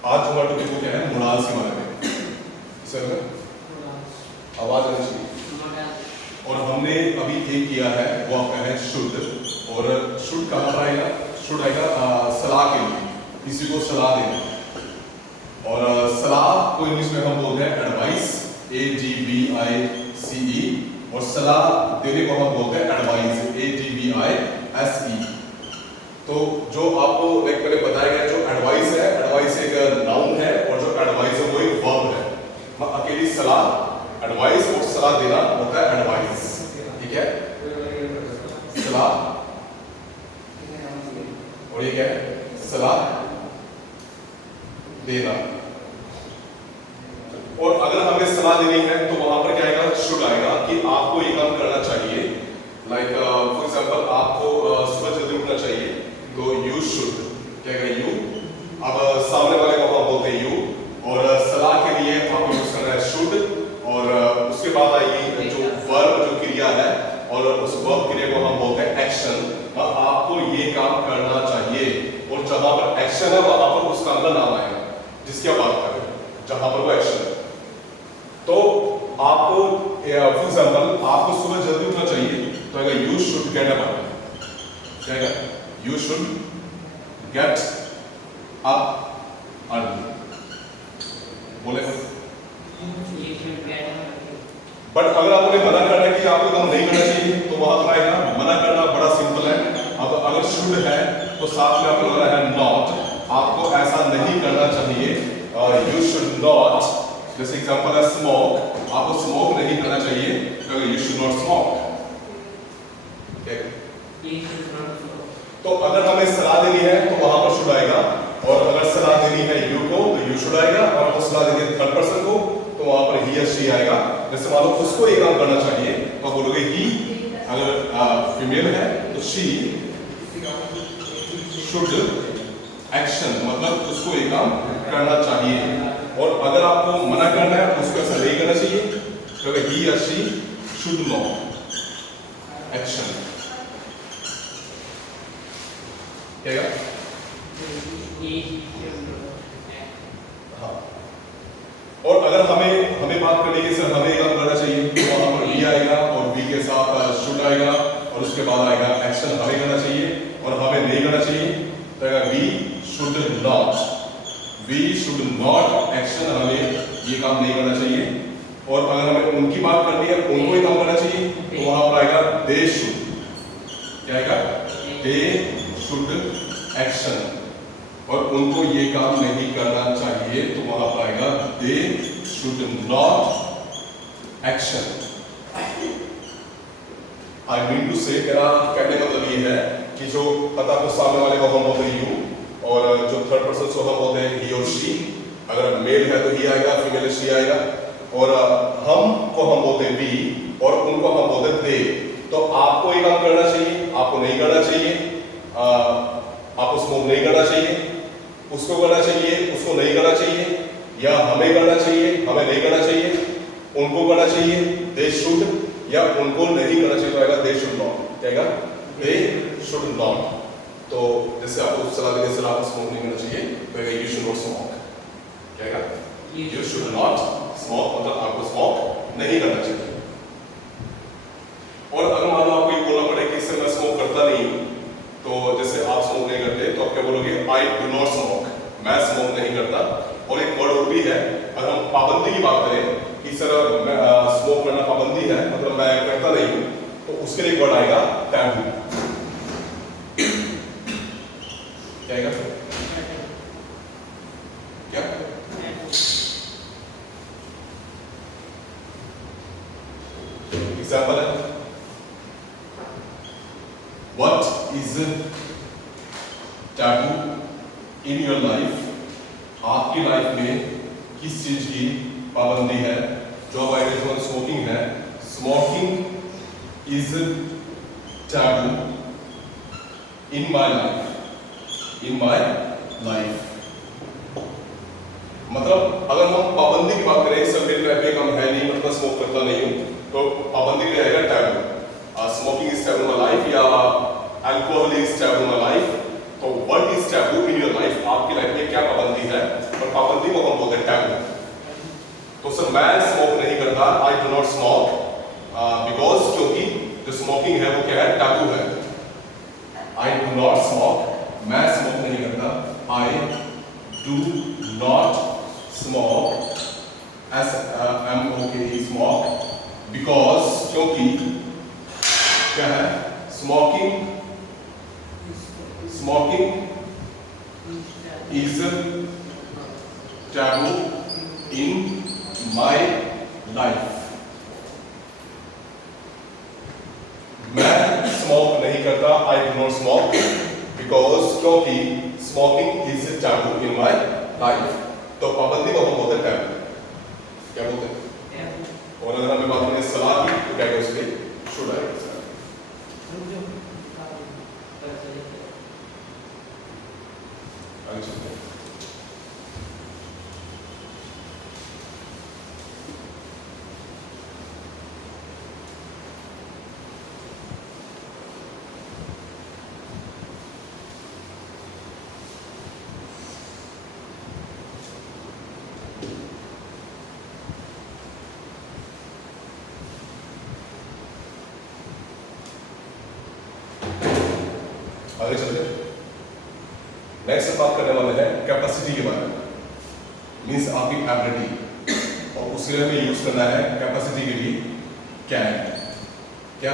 आज हमारा टॉपिक क्या है, मोडाल्स के बारे में। सर आवाज आनी चाहिए। और हमने अभी एक किया है वो आपका है शुड, और शुड कहाँ पर आएगा? शुड आएगा सलाह के लिए, किसी को सलाह देना। और सलाह को इंग्लिश में हम बोलते हैं एडवाइस, ADVICE, और सलाह देने को हम बोलते हैं एडवाइस, ADVISE। तो जो आपको पहले बताया गया, जो एडवाइस है, एडवाइस एक नाउन है, और जो एडवाइस है वो एक वर्ब है। अकेली सलाह, एडवाइस और सलाह देना होता है एडवाइस, ठीक है? सलाह, और ये क्या है? सलाह देना। और अगर हमें सलाह देनी है तो वहां पर क्या आएगा? शुड आएगा, कि आपको ये काम करना चाहिए। लाइक फॉर एग्जांपल, आपको सुबह जल्दी उठना चाहिए, तो यू शुड, क्या कहें? यू। अब सामने वाले को हम बोलते हैं यू, और सलाह के लिए आपको यूज करना है शुड, और उसके बाद आएगी जो वर्ब, जो क्रिया है, और उस वर्ब क्रिया को हम बोलते हैं एक्शन। आपको ये काम करना चाहिए, और जहां पर एक्शन है वहां पर उस काम का नाम आएगा जिसकी आप बात कर रहे हैं, जहां पर वो एक्शन है। तो आपको फॉर एग्जांपल, आपको सुबह जल्दी उठना चाहिए, तो अगर यू शुड गेट अप, क्या है? You should get up early. बोले, बट अगर आपने मना करना है कि आपको काम नहीं करना चाहिए, तो वहां पर आएगा मना करना। बड़ा सिंपल है। अब अगर शुड है तो साथ में आपको लग रहा है नॉट, आपको ऐसा नहीं करना चाहिए। यू शुड नॉट, जैसे एग्जांपल है स्मोक, आपको स्मोक नहीं करना चाहिए, तो यू शुड नॉट स्मोक। तो अगर हमें सलाह देनी है तो वहां पर शुड आएगा, और अगर सलाह देनी है यू को तो यू शुड आएगा, और अगर सलाह देनी है थर्ड पर्सन को तो वहां पर ही या शी आएगा। जैसे मान लो उसको ये काम करना चाहिए, तो बोलोगे ही। अगर फीमेल है तो शी शुड एक्शन, मतलब उसको ये काम करना चाहिए। और अगर आपको मना करना है तो उसको ऐसा नहीं करना चाहिए, क्योंकि ही या शी शुड नॉट एक्शन। क्या? हाँ। और अगर हमें बात करनी है सर हमें काम करना चाहिए, तो वहां पर वी आएगा, और वी के साथ शुड आएगा, और उसके बाद आएगा एक्शन हमें करना चाहिए, और हमें नहीं करना चाहिए तो आएगा we should not. We should not action, हमें ये काम नहीं करना चाहिए। और अगर हमें उनकी बात करनी है, उनको ही काम करना चाहिए, तो वहां पर आएगा दे शुड। क्या आएगा? दे शुड एक्शन, और उनको ये काम नहीं करना चाहिए, तो वहां पर आएगा they should not action. I mean to say, मेरा कहने का मतलब ये है कि जो पता को सामने वाले को हम बोलते हैं यू, और जो थर्ड पर्सन को हम बोलते हैं ही और शी। अगर मेल है तो ही आएगा, फीमेल है शी आएगा, और हम को हम बोलते हैं वी, और उनको हम बोलते हैं दे। तो आपको ये काम करना चाहिए, आपको नहीं करना चाहिए, आपको स्मोक नहीं करना चाहिए, उसको करना चाहिए, उसको नहीं करना चाहिए, या हमें करना चाहिए, हमें नहीं करना चाहिए, उनको करना चाहिए, दे शुड, या उनको नहीं करना चाहिए, तो आएगा दे शुड नॉट। क्या आएगा? They should not. तो जैसे आपको सलाह देने से आपको स्मोक नहीं करना चाहिए, तो आएगा यू शुड नॉट स्मोक। क्या आएगा? यू शुड नॉट स्मोक, मतलब आपको स्मोक नहीं करना चाहिए। और अगर मान लो आपको ये बोलना पड़े कि इससे मैं स्मोक करता नहीं हूँ, तो जैसे आप स्मोक नहीं करते तो आप क्या बोलोगे? आई डू नॉट स्मोक, मैं स्मोक नहीं करता। और एक वर्ड और भी है, अगर हम पाबंदी की बात करें कि सर स्मोक करना पाबंदी है, मतलब मैं करता नहीं हूं, तो उसके लिए एक वर्ड आएगा टैबू। क्या आएगा? क्या? एग्जाम्पल है, what is taboo in your life? आपकी लाइफ में किस चीज की पाबंदी है? जो हमारे स्मोकिंग है, smoking is taboo in my life, in my life. मतलब अगर हम पाबंदी की बात करें, सर मेरी लाइफ में काम है नहीं, मतलब स्मोक करता नहीं हूं, तो पाबंदी क्या रहेगा? Taboo. Smoking is taboo in my life, या alcohol is taboo in my life. तो what is taboo in your life? आपकी लाइफ में क्या पाबंदी है? और मैं स्मोक नहीं करता, I do not smoke, because क्योंकि जो स्मोकिंग है वो क्या है, टैबू है। आई डू नॉट स्मोक, मैं स्मोक नहीं करता, I do not smoke, SMOKE smoke, because क्योंकि क्या है, smoking is taboo in my life. मैं स्मोक नहीं करता, I do not smoke, because क्योंकि smoking is taboo in my life. तो पाबंदी को हम बोलते हैं टैबू, क्या बोलते हैं? और अगर हमें बात करें सलाह की तो क्या है उसके शुड आएगा। आगे चलते हैं। आगे चलते हैं। नेक्स्ट बात करने वाले हैं कैपेसिटी के बारे में, मीन्स आपकी एबिलिटी, और उसके लिए हमें यूज करना है कैपेसिटी के लिए कैन। क्या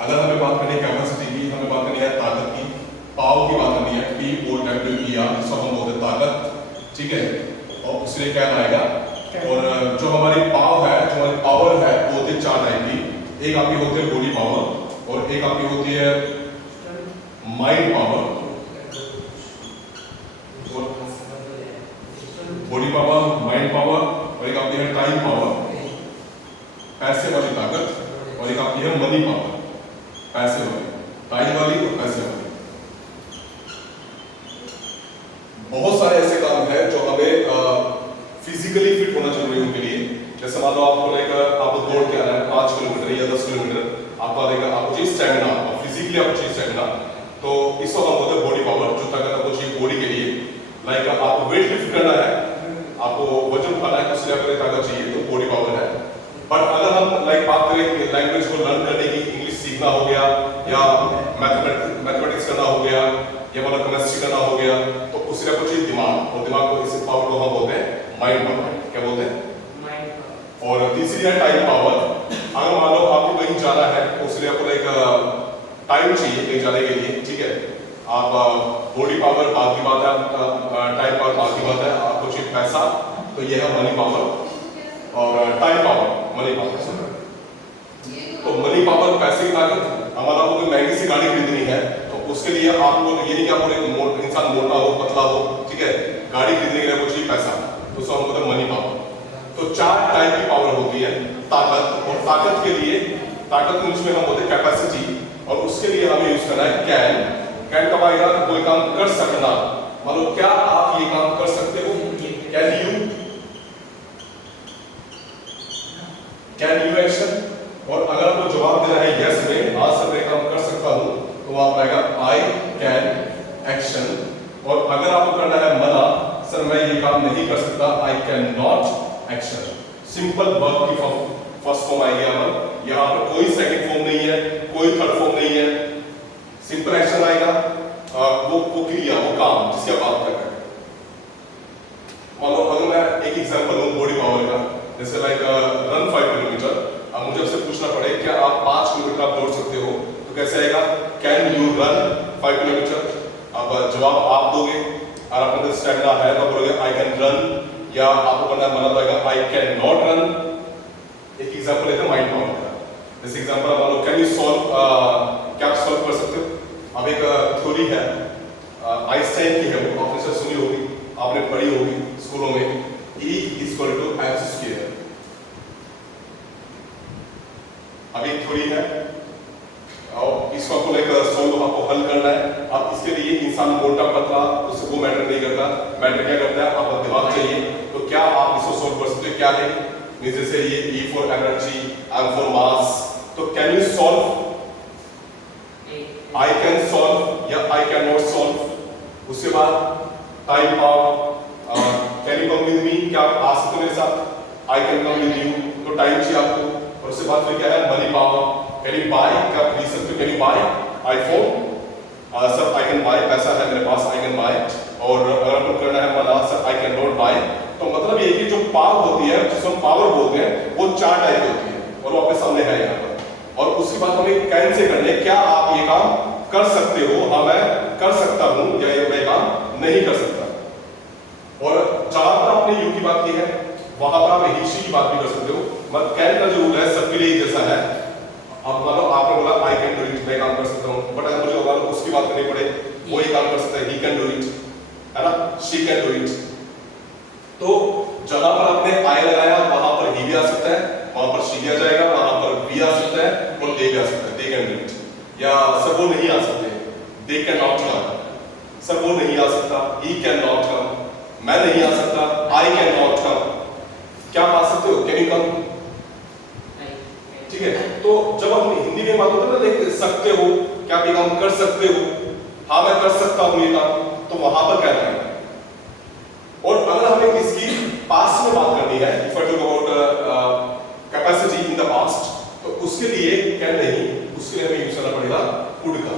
अगर हमें बात करनी है कैपेसिटी की, हमें बात करनी है ताकत की, पावर की बात करनी है, POWER, जिसको हम बोलते हैं ताकत, ठीक है, और उसके लिए कैन आएगा। और जो हमारी पावर है, जो हमारी पावर है वो होती है 4 टाइप की। एक आपकी होती है बॉडी पावर, और एक आपकी होती है mind power, body power, mind power, और एक आपकी है टाइम पावर, पैसे वाली ताकत, और एक आपकी है मनी पावर, पैसे वाली, टाइम वाली और पैसे वाली। बहुत सारे ऐसे काम हैं जो हमें फिजिकली फिट होना जरूरी है उनके लिए। जैसे मान लो आपको आपको दौड़ के आना है 5 किलोमीटर या 10 किलोमीटर, आपको चाहिए स्टैमिना, फिजिकली आपको चाहिए स्टैमिना, तो इसको हम बोलते हैं बॉडी पावर, जो ताकत आपको चाहिए बॉडी के लिए। लाइक आपको वेट लिफ्ट करना है, आपको वजन उठाना है, उसके लिए आपको ताकत चाहिए, तो बॉडी पावर है। बट अगर हम बात करें लैंग्वेज को लर्न करने की, इंग्लिश सीखना हो गया, या मैथमेटिक्स करना हो गया, या मतलब केमिस्ट्री करना हो गया, तो उसके लिए आपको चाहिए दिमाग, और दिमाग को इस पावर को हम बोलते हैं माइंड पावर। क्या बोलते हैं? Mind power. और तीसरी है टाइम पावर। अगर मान लो आपको कहीं जाना है, तो उसके लिए आपको टाइम चाहिए कहीं जाने के लिए, ठीक है, आप बॉडी पावर बात की बात है, टाइम पावर बात की बात है, आपको चाहिए पैसा, तो ये है मनी पावर, और टाइम पावर मनी पावर। तो मनी पावर पैसे की ताकत, हमारा आपको कोई महंगी सी गाड़ी खरीदनी है, तो उसके लिए आपको ये नहीं कि आपको इंसान मोटा हो पतला हो, ठीक है, गाड़ी खरीदने के लिए आपको चाहिए पैसा, तो उसको हम बोलते हैं मनी पावर। तो 4 टाइप की पावर होती है ताकत, और ताकत के लिए, ताकत इंग्लिश में हम बोलते हैं कैपेसिटी, और उसके लिए हमें यूज करना है कैन। कैन कब आएगा? कोई काम कर सकना, मतलब क्या आप ये काम कर सकते हो, कैन यू एक्शन। और अगर आपको जवाब देना है यस में, हाँ सर मैं काम कर सकता हूँ, तो वहां पर आएगा आई कैन एक्शन। और अगर आपको करना है मना, सर मैं ये काम नहीं कर सकता, आई can not action. Simple verb की फर्स्ट फॉर्म आएगी यहाँ पर कोई सेकंड फॉर्म नहीं है, कोई थर्ड फॉर्म नहीं है, सिंपल एक्शन आएगा, वो क्रिया, वो काम जिसकी आप बात कर रहे हैं। मान लो अगर मैं एक एग्जांपल लूं बॉडी पावर का, जैसे लाइक रन 5 किलोमीटर, अब मुझे आपसे पूछना पड़े क्या आप 5 किलोमीटर आप दौड़ सकते हो, तो कैसे आएगा? Can you run 5 kilometre. अब जवाब आप दोगे, और आपके स्टैमिना है तो बोलोगे आई कैन रन, या आपको करना मना तो आएगा आई कैन नॉट रन। एक एग्जांपल लेते हैं माइंड पावर का। जैसे एग्जांपल मान लो कैन यू सॉल्व, क्या आप सॉल्व कर सकते हो? अब एक थ्योरी है आइंस्टाइन की है, वो आपने सुनी होगी, आपने पढ़ी होगी स्कूलों में, E equal to M square. अब एक थ्योरी है, और इसको आपको सॉल्व आपको हल करना है। अब इसके लिए इंसान मोटा पतला उससे वो मैटर नहीं करता, मैटर क्या करता है, आपको दिमाग चाहिए। तो क्या आप इसको सॉल्व कर सकते हो? क्या है, जैसे ये E for energy, M for mass, तो can you solve, I can solve या आई कैन नॉट सॉल्व। उसके बाद time power, can can you come with me, क्या आप आ सकते हो मेरे साथ, I can come with you, तो टाइम चाहिए आपको, और उसके बाद फिर क्या है money power, can you buy, क्या आप खरीद सकते हो, can you buy iPhone, sir I can buy, पैसा है मेरे पास, आई कैन बाय, और अगर आपको करना है मना, sir I can not buy. तो मतलब ये कि जो पावर होती है, जिसको हम पावर बोलते हैं, वो 4 टाइप की होती है और वो आपके सामने है यहाँ पर, और उसकी बात हमें कैन से करनी है, क्या आप ये काम कर सकते हो, हाँ मैं कर सकता हूँ, या ये मैं काम नहीं कर सकता। और जहां पर आपने यू की बात की है वहां पर आप ही शी की बात भी कर सकते हो, मतलब कैन का जो रूल है सबके लिए जैसा है। अब मानो आपने बोला आई कैन डू इट, मैं काम कर सकता हूँ, बट अगर मुझे मानो उसकी बात करनी पड़े, वो ये काम कर सकता है, ही कैन डू इट, है ना, शी कैन डू इट। तो जहां पर आपने आई लगाया वहां पर ही भी आ सकता है, वहां पर शी भी आ जाएगा, वहां पर भी आ सकता है और दे भी आ सकता है, दे कैन डू इट। या सर वो नहीं आ सकते, they can not come, sir वो नहीं आ सकता, ही कैन नॉट कम, मैं नहीं आ सकता, आई कैन नॉट कम, क्या आप आ सकते हो, कैन यू कम, ठीक है। तो जब हम हिंदी में बात होता है ना, देख सकते हो, क्या आप ये काम कर सकते हो, हाँ मैं कर सकता हूं ये काम, तो वहां पर क्या है। और अगर हमें इसकी पास्ट में बात करनी है, if I talk about capacity in the past, तो उसके लिए कैन नहीं, उसके लिए हमें यूज करना पड़ेगा कुड का।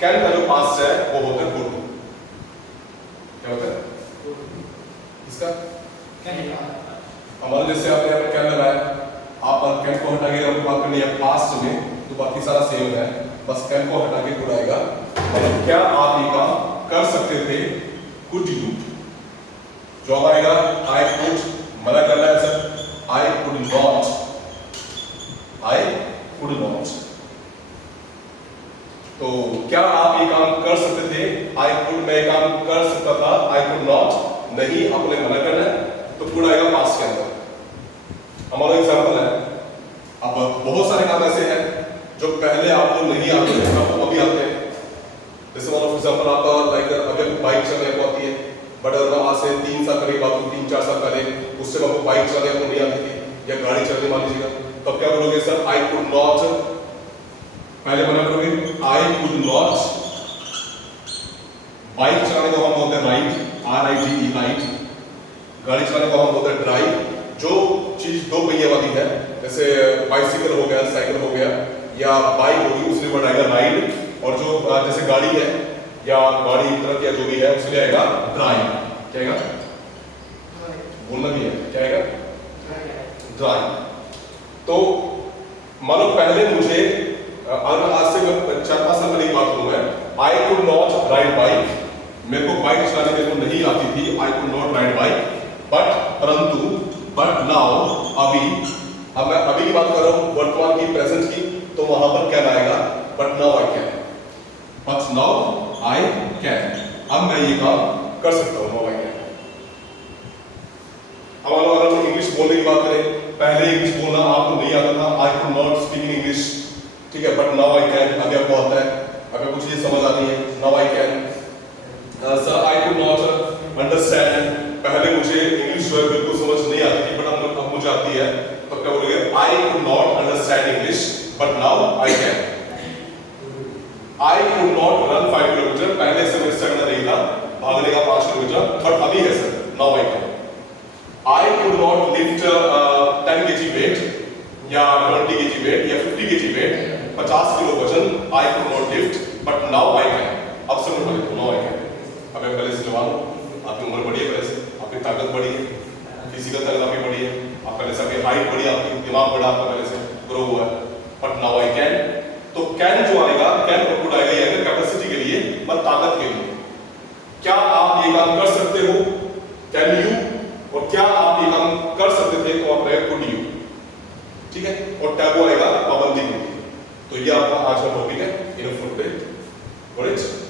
कैन का जो पास्ट है वो होता है कुड, क्या होता है इसका, हमारे जैसे आपने यहाँ पे कैन लगाया, आप कैन को हटा के अगर बात करनी है पास्ट में तो बाकी सारा सेम है, बस कैन को हटा के कुड आएगा। मतलब क्या आप ये काम कर सकते थे, कुड यू, जॉब आएगा आई कुड, मना करना है sir I could not, I could not. तो क्या आप ये काम कर सकते थे, आई कुड, मैं ये काम कर सकता था, आई कुड नॉट, नहीं आपने मना करना है, तो कुड आएगा पास्ट के अंदर। हमारा एग्जांपल है, अब बहुत सारे काम ऐसे हैं जो पहले आपको नहीं आते थे, आपको अभी आते हैं। जैसे फॉर एग्जांपल आपका लाइक अगर बाइक चलाने को आती है, बट अगर आज से 3 साल करीब आपको 3-4 साल पहले उससे आपको बाइक चलाने को नहीं आती थी या गाड़ी चलाने मान लीजिएगा, तब क्या बोलोगे, सर आई कुड नॉट, पहले मना करोगे आई कुड नॉट। बाइक चलाने को हम बोलते हैं राइड, RIDE राइड, गाड़ी चलाने को हम बोलते हैं ड्राइव। जो चीज 2 पहिए वाली है, जैसे बाइसिकल हो गया, साइकिल हो गया या बाइक होगी, उसमें वर्ड आएगा राइड, और जो जैसे गाड़ी है या गाड़ी ट्रक या जो भी है उसमें आएगा ड्राइव, क्या आएगा, बोलना भी है, क्या आएगा, ड्राइव। तो मानो पहले मुझे अगर आज से 4-5 साल पहले की बात करूं मैं, आई कुड नॉट राइड बाइक, मेरे को बाइक चलाने मेरे को नहीं आती थी, आई कुड नॉट राइड बाइक, परंतु बट नाउ, अभी, अब मैं अभी की बात कर रहा हूं, वर्तमान की, प्रेजेंट की, तो वहां पर क्या आएगा, but now I can, but now I can, अब मैं ये काम कर सकता हूं, नाउ आई कैन। अब अगर हम इंग्लिश बोलने की बात करें, पहले इंग्लिश बोलना आपको नहीं आता था, आई कुड नॉट स्पीक इंग्लिश, ठीक है, बट नाउ आई कैन, अभी आपको आता है, अभी कुछ चीज समझ आती है, now I can. Sir I could not understand, पहले मुझे इंग्लिश जो है बिल्कुल समझ नहीं आती थी, बट अब मुझे आती है, तो क्या बोलोगे, आई could not understand English, but now I can. I could not run 5 kilometre, पहले से मेरे से करना नहीं था भागने का 5 किलोमीटर, बट अभी है sir, now I can. I could not lift 10 kg weight या 20 kg वेट या 50 kg वेट, 50 किलो वजन आई could not lift, but now I can. अब सब बोले नाउ आई कैन। अब मैं पहले से जवान हूं, आपकी उम्र बढ़ी है, पहले से आपकी ताकत बढ़ी है, फिजिकल ताकत आपकी बढ़ी है, आप पहले से आपकी हाइट बढ़ी, आपकी दिमाग बढ़ा, आपका पहले से ग्रो हुआ है, बट नाउ आई कैन। तो कैन जो आएगा, कैन और कुड आएगा, ये आएगा कैपेसिटी के लिए, मतलब ताकत के लिए। क्या आप ये काम कर सकते हो, कैन यू, और क्या आप ये काम कर सकते थे, तो आप रहेगा कुड यू, ठीक है, और टैबू आएगा पाबंदी के लिए। तो ये आपका आज का टॉपिक है, enough for today, got it.